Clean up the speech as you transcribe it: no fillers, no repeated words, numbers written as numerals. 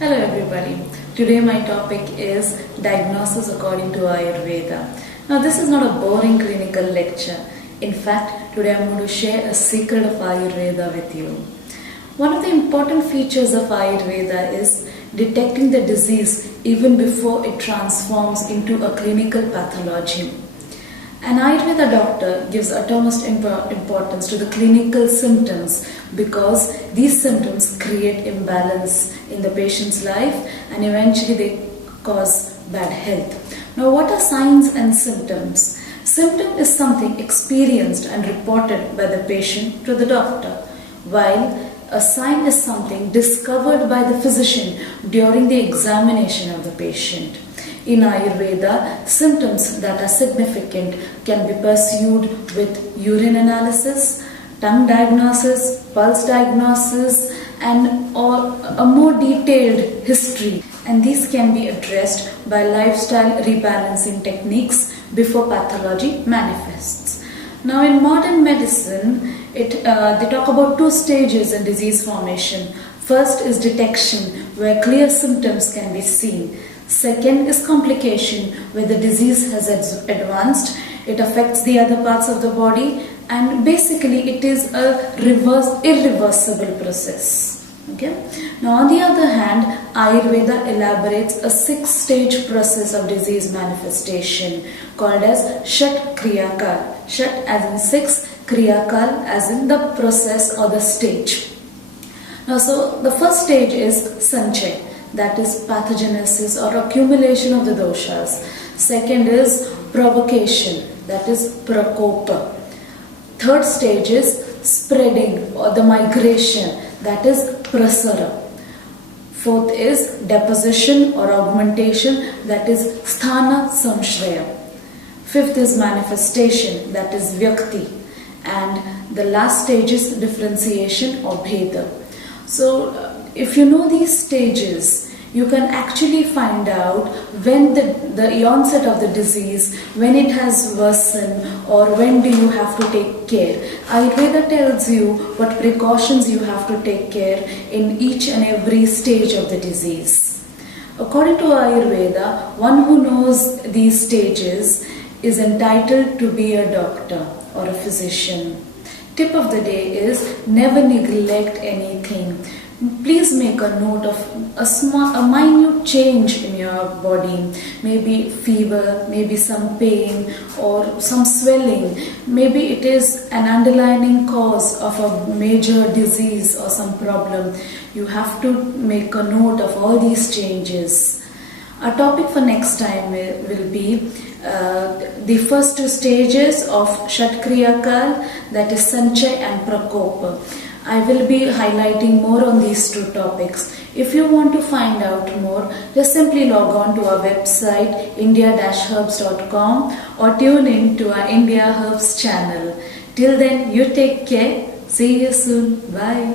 Hello everybody. Today my topic is diagnosis according to Ayurveda. Now this is not a boring clinical lecture. In fact, today I'm going to share a secret of Ayurveda with you. One of the important features of Ayurveda is detecting the disease even before it transforms into a clinical pathology. An Ayurveda doctor gives utmost importance to the clinical symptoms because these symptoms create imbalance in the patient's life and eventually they cause bad health. Now, what are signs and symptoms? Symptom is something experienced and reported by the patient to the doctor, while a sign is something discovered by the physician during the examination of the patient. In Ayurveda, symptoms that are significant can be pursued with urine analysis, tongue diagnosis, pulse diagnosis, and or a more detailed history. And these can be addressed by lifestyle rebalancing techniques before pathology manifests. Now, in modern medicine, they talk about two stages in disease formation. First is detection, where clear symptoms can be seen. Second is complication, where the disease has advanced, it affects the other parts of the body, and basically it is a irreversible process. Okay? Now, on the other hand, Ayurveda elaborates a 6-stage process of disease manifestation called as Shat Kriyakal. Shat as in 6, Kriyakal as in the process or the stage. Now, so the first stage is Sanchay, that is pathogenesis or accumulation of the doshas. Second is provocation, that is prakopa. Third stage is spreading or the migration, that is prasara. Fourth is deposition or augmentation, that is sthana samshraya. Fifth is manifestation, that is vyakti. And the last stage is differentiation or bheda. So if you know these stages, you can actually find out when the onset of the disease, when it has worsened, or when do you have to take care. Ayurveda tells you what precautions you have to take care in each and every stage of the disease. According to Ayurveda, one who knows these stages is entitled to be a doctor or a physician. Tip of the day is never neglect anything. Please make a note of a minute change in your body, maybe fever, maybe some pain or some swelling. Maybe it is an underlying cause of a major disease or some problem. You have to make a note of all these changes. Our topic for next time will be the first two stages of Shat Kriyakal, that is Sanchay and Prakopa. I will be highlighting more on these two topics. If you want to find out more, just simply log on to our website india-herbs.com or tune in to our India Herbs channel. Till then, you take care. See you soon. Bye.